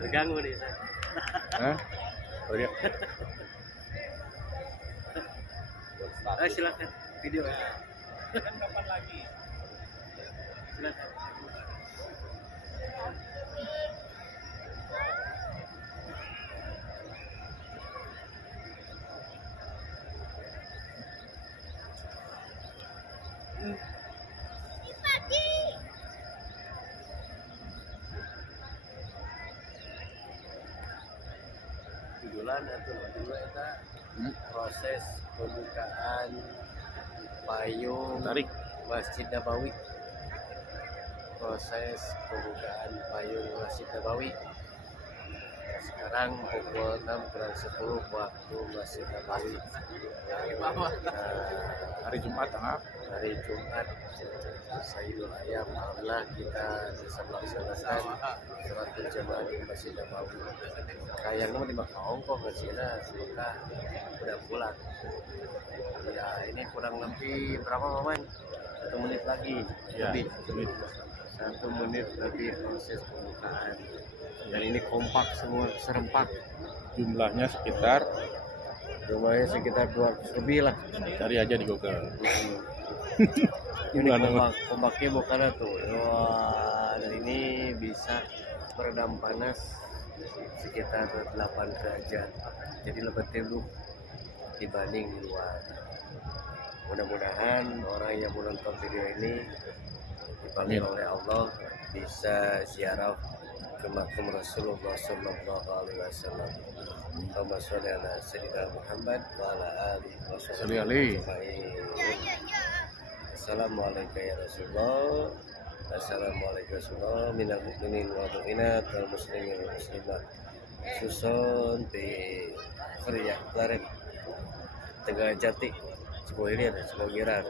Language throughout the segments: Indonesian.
Terganggu nih saya. Hah? Oh dia. Silakan video. Kan kapan lagi? Silakan. Tujuan atau kedua itu proses pembukaan payung Tarik. Masjid Nabawi. Proses pembukaan payung Masjid Nabawi. Sekarang pukul 6:10 waktu Masjid Nabawi. Hari Jumat tanggal. Hari Jumat Sayyidul Ayam, alhamdulillah kita bisa melaksanakan sholat berjamaah di Masjid Nabawi. Kayak nomor 5 kok Masjidnya semoga udah pulang. Ya ini kurang lebih berapa Maman? 1 menit lagi. Ya, Lebih. 1 menit lebih proses pembukaan. Dan ini kompak semua, serempak. Jumlahnya sekitar, Jumlahnya sekitar 200 lebih lah. cari aja di Google. Ini kompaknya bukan tuh. Wah, dan ini bisa meredam panas sekitar 8 derajat. Jadi lebih teduh dibanding di luar. Mudah-mudahan orang yang menonton video ini dipanggil oleh Allah bisa ziarah ke makam Rasulullah Sallallahu Alaihi Wasallam. Allahumma sholli ala sayyidina Muhammad wa ala alihi wasallam. Assalamualaikum ya Rasulullah. Assalamualaikum Rasulullah. Minal mu'minin wal mu'minat wal muslimin wal muslimat. Susun di Korea Klaren Tegal Jati Cibohilir Cibogiran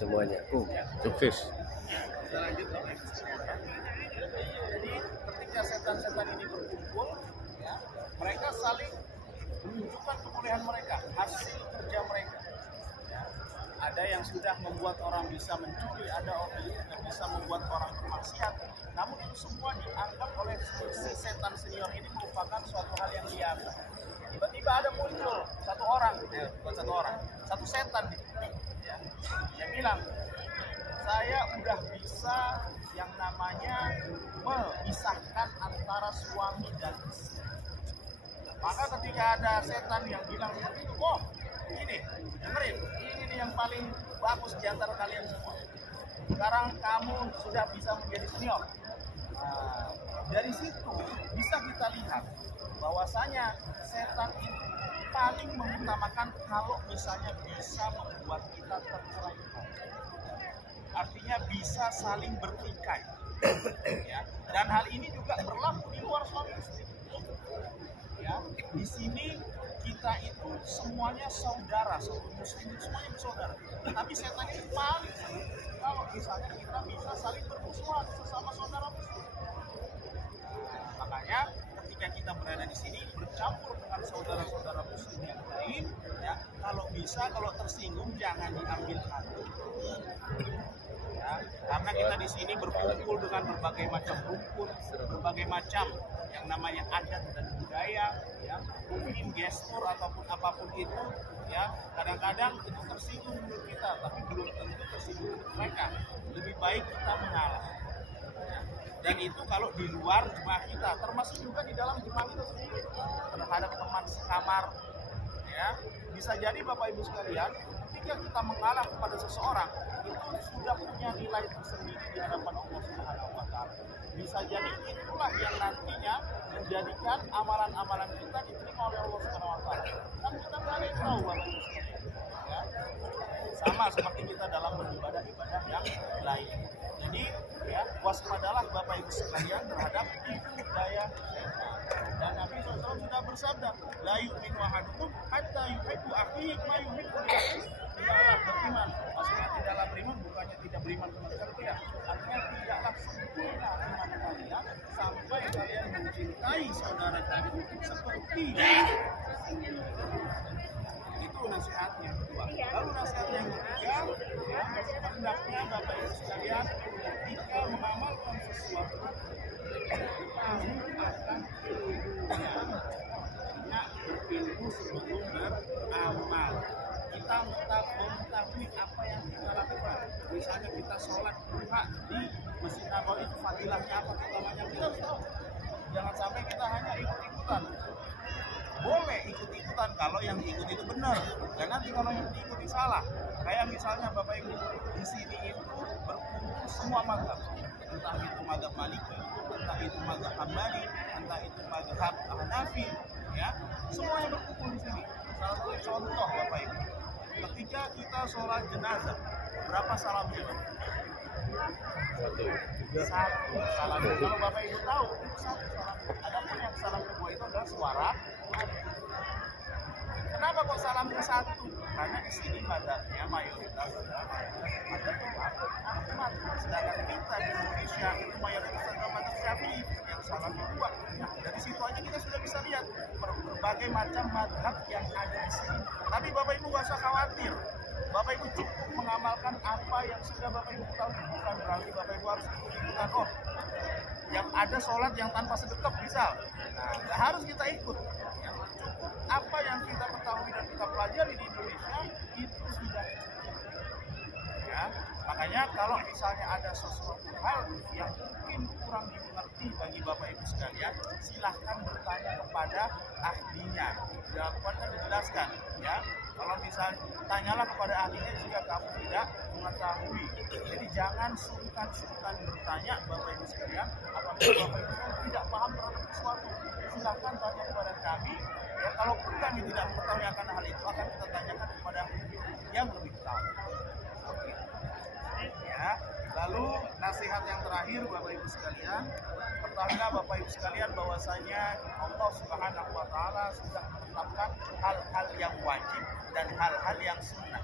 semuanya Sukses. Jadi ketika setan-setan ini berkumpul, ya, mereka saling menunjukkan kebolehan mereka, hasil kerja mereka. Ya. Ada yang sudah membuat orang bisa mencuri, ada orang yang bisa membuat orang bermaksiat. Namun itu semua dianggap oleh si setan senior ini merupakan suatu hal yang biasa. Tiba-tiba ada muncul satu setan, ya, dia bilang, saya udah bisa yang namanya memisahkan antara suami dan istri. Maka ketika ada setan yang bilang seperti itu, oh ini dengerin, ini nih yang paling bagus di antara kalian semua. Sekarang kamu sudah bisa menjadi senior. Nah, dari situ bisa kita lihat bahwasanya setan itu paling mengutamakan kalau misalnya bisa membuat kita terceraikan. Artinya bisa saling bertikai, ya. Dan hal ini juga berlaku di luar suami istri. Ya, di sini kita itu semuanya saudara, muslim itu semuanya bersaudara. Tapi setan itu paling kalau misalnya kita bisa saling bermusuhan sesama saudara muslim. Makanya ketika kita berada di sini bercampur dengan saudara-saudara muslim yang lain, ya, kalau bisa kalau tersinggung jangan diambil hati. Ya, karena kita di sini berkumpul dengan berbagai macam rukun, berbagai macam yang namanya adat dan budaya, ya, mungkin gestur ataupun apapun itu, ya, kadang-kadang itu tersinggung menurut kita, tapi belum tentu tersinggung untuk mereka. Lebih baik kita mengalah. Ya. Dan itu kalau di luar jemaah kita, termasuk juga di dalam jemaah kita sendiri, terhadap teman sekamar, ya, bisa jadi Bapak Ibu sekalian, ketika kita mengalah kepada seseorang, itu sudah punya nilai tersendiri di hadapan Allah Subhanahu wa Ta'ala. Bisa jadi itulah yang nantinya menjadikan amalan-amalan kita diterima oleh Allah Subhanahu wa Ta'ala. Kan kita nggak ada yang tahu Bapak Ibu sekalian. Ya. Sama seperti kita dalam beribadah-ibadah yang lain. Jadi ya, waspadalah Bapak Ibu sekalian terhadap tipu daya setan. Dan Nabi SAW sudah bersabda, la yu'minu ahadukum hatta yuhibbu akhihi ma yuhibbu li nafsihi. Tidaklah beriman, maksudnya tidaklah beriman bukannya tidak beriman sama sekali tidak. Artinya tidaklah sempurna iman kalian sampai kalian mencintai saudara kamu seperti itu nasihatnya kedua. Lalu nasihat yang ketiga, ya, hendaknya Bapak Ibu sekalian ketika mengamalkan sesuatu hak di Masjid Nabawi itu fadilahnya apa, utamanya kita harus tahu. Jangan sampai kita hanya ikut-ikutan. Boleh ikut-ikutan kalau yang diikut itu benar, dan nanti kalau yang diikuti salah. Kayak misalnya Bapak Ibu di sini itu berkumpul semua mazhab, entah itu mazhab Maliki, entah itu mazhab Hambali, entah itu mazhab Hanafi, ya, semuanya berkumpul di sini. Salah satu contoh Bapak Ibu, ketika kita sholat jenazah, berapa salamnya? Satu salam. Kalau Bapak Ibu tahu, itu satu salam. Adapun yang salam kedua itu adalah suara. Kenapa kok salamnya satu? Karena di sini mazhabnya mayoritas adalah mazhab Ahmad. Sedangkan kita di Indonesia itu mayoritas adalah mazhab Syafi'i yang salamnya dua. Nah, dari situ aja kita sudah bisa lihat berbagai macam mazhab yang ada di sini. Tapi Bapak Ibu nggak usah khawatir. Bapak Ibu cukup mengamalkan apa yang sudah Bapak Ibu tahu, bukan berarti Bapak Ibu harus ikut-ikutan. Oh, yang ada sholat yang tanpa sedekap misal, nah nggak harus kita ikut. Ya, cukup apa yang kita ketahui dan kita pelajari di Indonesia itu sudah cukup. Ya, makanya kalau misalnya ada sesuatu hal yang mungkin kurang dimengerti bagi Bapak Ibu sekalian, silahkan bertanya kepada ahlinya. Jawaban kan dijelaskan, ya. Kalau misalnya tanyalah kepada ahlinya jika kamu tidak mengetahui. Jadi jangan sungkan-sungkan bertanya Bapak Ibu sekalian. Apabila Bapak Ibu sekalian tidak paham terhadap sesuatu, silahkan tanya kepada kami. Ya, kalaupun kami tidak mengetahui akan hal itu, akan kita tanyakan kepada yang lebih tahu. Oke. Ya. Lalu nasihat yang terakhir Bapak Ibu sekalian, ketahuilah Bapak Ibu sekalian bahwasanya Allah Subhanahu wa taala sudah menetapkan hal-hal yang wajib dan hal-hal yang sunnah.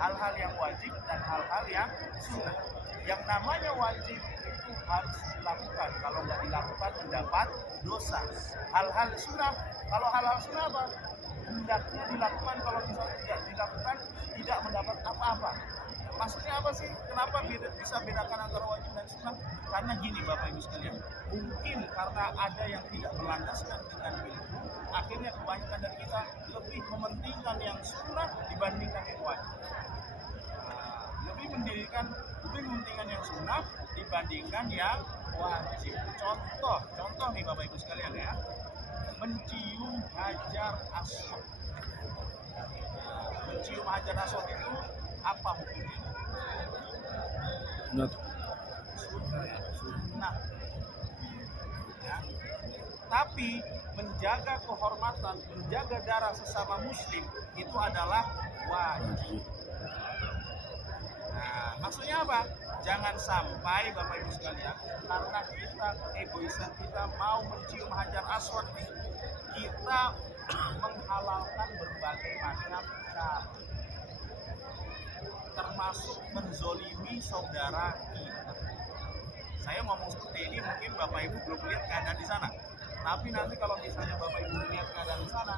Hal-hal yang wajib dan hal-hal yang sunnah. Yang namanya wajib itu harus dilakukan. Kalau nggak dilakukan mendapat dosa. Hal-hal sunnah, kalau hal-hal sunnah apa? Hendaknya dilakukan, kalau misalnya tidak dilakukan tidak mendapat apa-apa. Maksudnya apa sih? Kenapa bisa bedakan antara wajib dan sunnah? Karena gini Bapak Ibu sekalian, mungkin karena ada yang tidak berlandaskan dengan ilmu, akhirnya kebanyakan dari kita lebih mementingkan yang sunnah dibandingkan yang wajib. Lebih mementingkan yang sunnah dibandingkan yang wajib. Contoh nih Bapak Ibu sekalian ya, mencium hajar aswad. Mencium hajar aswad itu apa hukumnya? Sunnah. Ya. Tapi menjaga kehormatan, menjaga darah sesama muslim itu adalah wajib. Nah, maksudnya apa? Jangan sampai Bapak Ibu sekalian, karena kita egoisan kita mau mencium hajar aswad, kita menghalalkan berbagai macam cara, termasuk menzolimi saudara kita. Saya ngomong seperti ini mungkin Bapak Ibu belum lihat keadaan di sana. Tapi nanti kalau misalnya Bapak Ibu lihat keadaan di sana,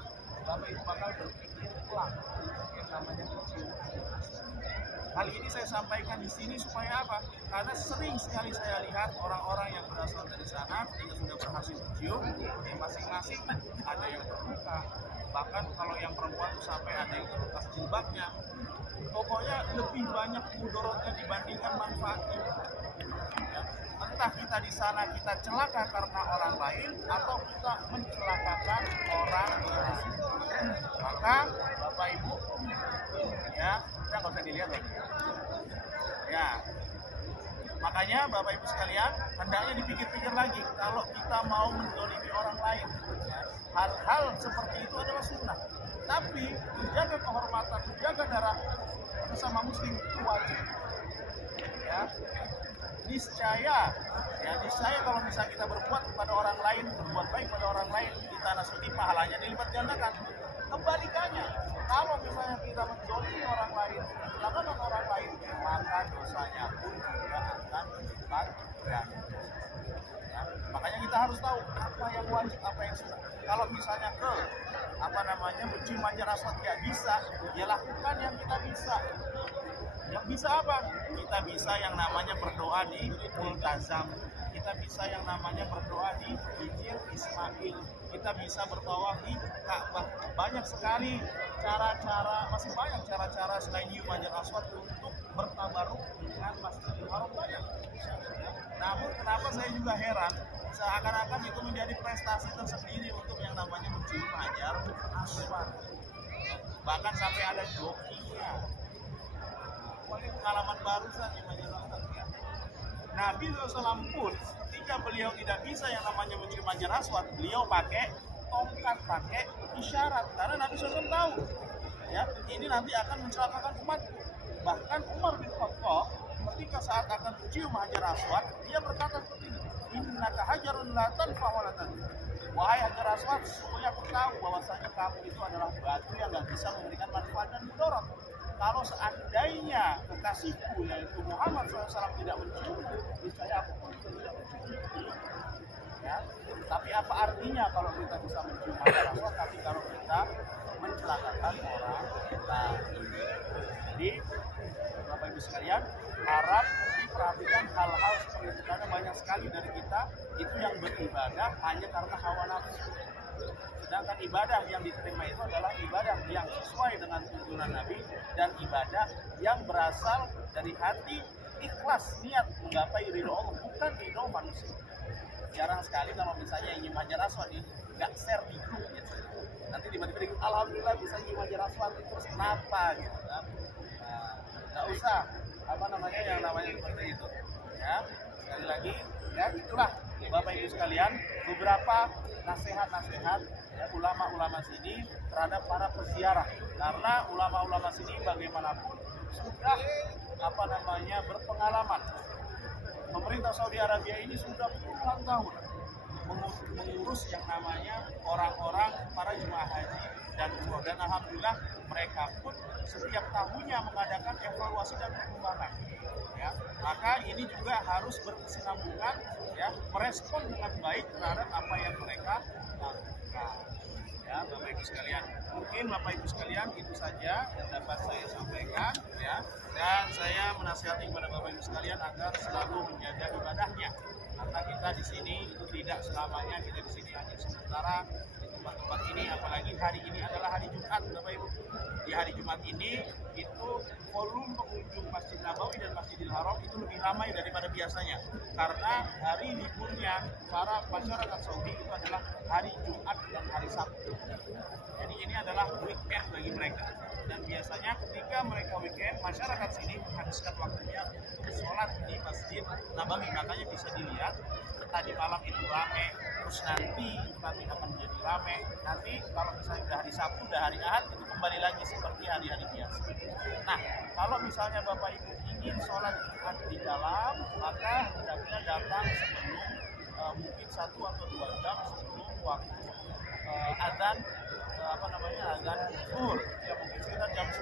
Bapak Ibu bakal berpikir ulang yang namanya mencium. Kali ini saya sampaikan di sini supaya apa? Karena sering sekali saya lihat orang-orang yang berasal dari sana ketika sudah berhasil mencium, yang masing-masing ada yang terluka. Bahkan kalau yang perempuan itu sampai ada yang terluka jilbabnya. Pokoknya lebih banyak mudorotnya dibandingkan manfaatnya. Ya. Entah kita di sana kita celaka karena orang lain atau kita mencelakakan orang lain. Maka Bapak Ibu, ya, kita nggak usah dilihat lagi. Ya, makanya Bapak Ibu sekalian hendaknya dipikir-pikir lagi kalau kita mau menzalimi orang lain. Ya, hal-hal seperti itu adalah sunnah. Tapi menjaga kehormatan, menjaga darah bersama muslim itu wajib. Ya, niscaya kalau misalnya kita berbuat kepada orang lain, berbuat baik pada orang lain, kita nasibi pahalanya dilipat gandakan. Kebalikannya, kalau misalnya kita menzalimi orang lain, melakukan orang lain, maka dosanya pun juga akan dilipat ganda. Ya, makanya kita harus tahu apa yang wajib, apa yang sunnah. Kalau misalnya mencium hajar aswad nggak bisa, ya lakukan yang kita bisa. Yang bisa apa? Kita bisa yang namanya berdoa di multazam. Kita bisa yang namanya berdoa di Hijir Ismail. Kita bisa bertawaf di Ka'bah. Banyak sekali masih banyak cara-cara selain nyium hajar aswad untuk bertabaruk dengan dengan Masjidil Haram banyak. Namun kenapa saya juga heran, seakan-akan itu menjadi prestasi tersendiri untuk yang namanya mencium hajar aswad. Bahkan sampai ada jokinya. Ini pengalaman baru saja menjelaskan ya. Nabi SAW pun ketika beliau tidak bisa yang namanya mencium hajar aswad, beliau pakai tongkat, pakai isyarat, karena Nabi SAW tahu ya ini nanti akan mencelakakan umat. Bahkan Umar bin Khattab ketika saat akan mencium hajar aswad, dia berkata seperti ini, innaka hajarun la tanfa wa la tadur. Wahai hajar aswad, sesungguhnya aku tahu bahwasanya kamu itu adalah batu yang nggak bisa memberikan manfaat dan mudarat. Kalau seandainya kekasihku yaitu Muhammad SAW tidak mencium, niscaya aku pun tidak mencium. Ya. Tapi apa artinya kalau kita bisa mencium hajar aswad, tapi kalau kita mencelakakan orang lain? Jadi, Bapak Ibu sekalian, harap diperhatikan hal-hal seperti itu, karena banyak sekali dari kita itu yang beribadah hanya karena hawa nafsu. Sedangkan ibadah yang diterima itu adalah ibadah yang sesuai dengan tuntunan Nabi dan ibadah yang berasal dari hati ikhlas niat menggapai ridho Allah, bukan ridho manusia. Jarang sekali kalau misalnya ingin hajar aswad itu nggak share di grup gitu. Nanti tiba-tiba alhamdulillah bisa ingin hajar aswad, terus kenapa gitu kan? Nggak usah yang namanya seperti itu ya. Sekali lagi ya, itulah Bapak Ibu sekalian beberapa nasihat-nasihat ya, ulama-ulama sini terhadap para peziarah, karena ulama-ulama sini bagaimanapun sudah berpengalaman. Pemerintah Saudi Arabia ini sudah puluhan tahun mengurus yang namanya orang-orang para jemaah haji dan umroh, dan alhamdulillah mereka pun setiap tahunnya mengadakan evaluasi dan pengembangan. Ya, maka ini juga harus berkesinambungan, ya, merespon dengan baik terhadap apa yang mereka lakukan. Ya, Bapak Ibu sekalian, mungkin Bapak Ibu sekalian itu saja yang dapat saya sampaikan, ya. Dan saya menasihati kepada Bapak Ibu sekalian agar selalu menjaga ibadahnya. Karena kita di sini itu tidak selamanya, kita di sini hanya sementara di tempat-tempat ini, apalagi hari ini adalah hari Jumat, Bapak Ibu. Di hari Jumat ini itu volume pengunjung Masjid Nabawi dan Masjidil Haram itu lebih ramai daripada biasanya, karena hari liburnya para masyarakat Saudi itu adalah hari Jumat dan hari Sabtu. Jadi ini adalah weekend bagi mereka, dan biasanya ketika mereka weekend, masyarakat sini menghabiskan waktunya untuk sholat di Masjid Nabawi. Makanya bisa dilihat tadi malam itu rame, terus nanti akan menjadi rame. Nanti kalau misalnya udah hari Sabtu, udah hari Ahad, itu kembali lagi seperti hari-hari biasa. Nah, kalau misalnya Bapak Ibu ingin sholat Jumat di dalam, maka hendaknya datang sebelum mungkin 1 atau 2 jam sebelum waktu azan azan zuhur, ya mungkin sekitar jam 10,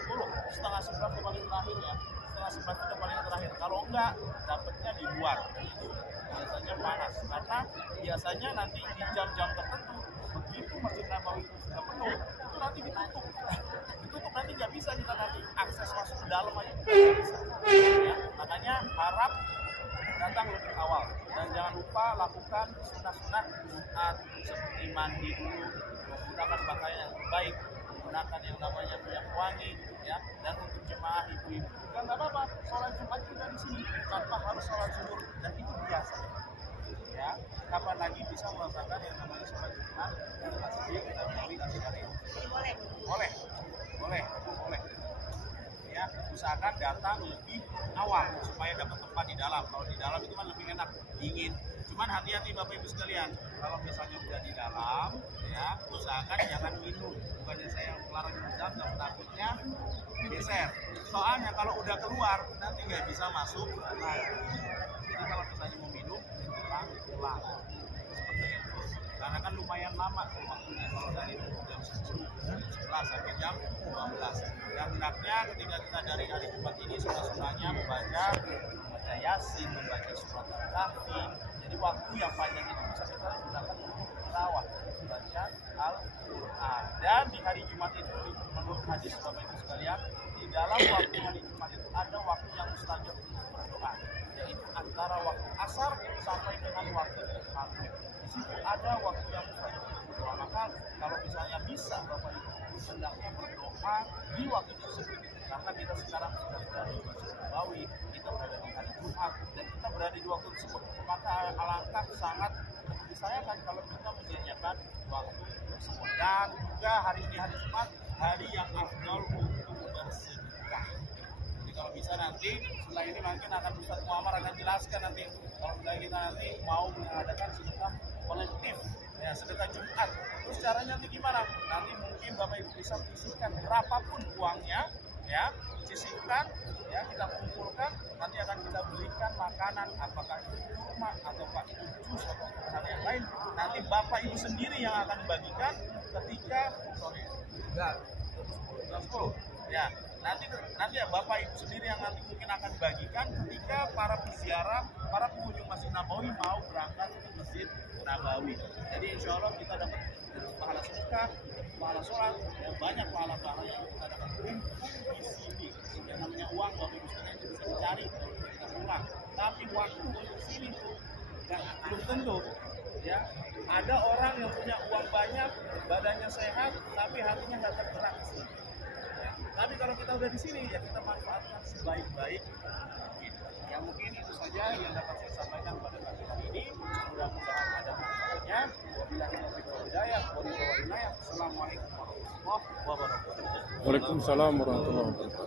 setengah 11 itu paling terakhir ya, setengah 11 itu paling terakhir. Kalau enggak, dapatnya di luar, itu biasanya panas, karena biasanya nanti di jam-jam tertentu begitu Masjid Nabawi itu sudah penuh, itu nanti ditutup nanti nggak bisa kita nanti akses masuk ke dalam aja nggak bisa ya. Makanya harap datang lebih awal, dan jangan lupa lakukan sunah-sunah Jumat seperti mandi dulu, menggunakan pakaian yang terbaik, menggunakan yang namanya minyak wangi ya. Dan untuk jemaah ibu-ibu juga nggak apa-apa, sholat Jumat juga di sini tanpa harus sholat zuhur, dan itu biasa ya. Kapan lagi bisa melaksanakan yang namanya sholat Jumat di Masjid Nabawi Asy-Syarif? Boleh ya, usahakan datang lebih awal supaya dapat tempat di dalam. Kalau di dalam itu kan lebih enak, dingin. Cuman hati-hati Bapak Ibu sekalian, kalau misalnya udah di dalam ya, usahakan jangan minum. Bukannya saya melarang minum, tapi takutnya geser. Soalnya kalau udah keluar nanti nggak bisa masuk lagi. Jadi kalau misalnya mau minum, pulang seperti itu. Karena kan lumayan lama waktunya, kalau dari jam 11 sampai jam 12. Dan hendaknya ketika kita dari hari Jumat ini sunah-sunahnya membaca Yasin, membaca surat Al-Kahfi. Jadi waktu yang panjang itu bisa kita gunakan untuk tilawah, membaca Al-Quran. Dan di hari Jumat itu menurut hadis Bapak Ibu sekalian, di dalam waktu hari Jumat itu ada waktu yang mustajab untuk berdoa, yaitu antara waktu asar sampai dengan waktu maghrib. Di situ ada waktu yang mustajab untuk berdoa. Maka kalau misalnya bisa Bapak Ibu hendaknya berdoa di waktu tersebut, karena kita sekarang sudah berada di Masjid Nabawi, kita berada di hari di dua waktu tersebut, maka alangkah sangat disayangkan kalau kita menyanyiakan waktu tersebut. Dan juga hari ini hari Jumat, hari yang afdal untuk bersedekah. Jadi kalau bisa nanti setelah ini mungkin akan Ustaz Muhammad akan jelaskan nanti kalau kita nanti mau mengadakan sedekah kolektif, ya sedekah Jumat. Terus caranya nanti gimana? Nanti mungkin Bapak Ibu bisa sisihkan berapapun uangnya, ya sisihkan, ya kita kumpulkan, nanti akan kita belikan makanan, apakah itu kurma atau itu jus atau hal yang lain. Nanti Bapak Ibu sendiri yang akan bagikan ketika ya nanti ya Bapak Ibu sendiri yang nanti mungkin akan bagikan ketika para peziarah, para pengunjung Masjid Nabawi mau berangkat ke Masjid Nabawi. Jadi insya Allah kita dapat pahala sedekah, pahala sholat, dan banyak pahala-pahala yang kita dapat kumpul di sini. Yang namanya uang Bapak Ibu sekalian itu bisa dicari kalau kita pulang. Tapi waktu untuk sini tuh belum tentu. Ya, ada orang yang punya uang banyak, badannya sehat, tapi hatinya nggak tergerak ke sini. Ya, tapi kalau kita udah di sini, ya kita manfaatkan sebaik-baik mungkin. Yang mungkin itu saja yang dapat saya sampaikan pada pagi hari ini. Mudah-mudahan ada manfaatnya. Wabillahi taufiq wal hidayah. Assalamualaikum warahmatullahi wabarakatuh. Waalaikumsalam warahmatullahi wabarakatuh.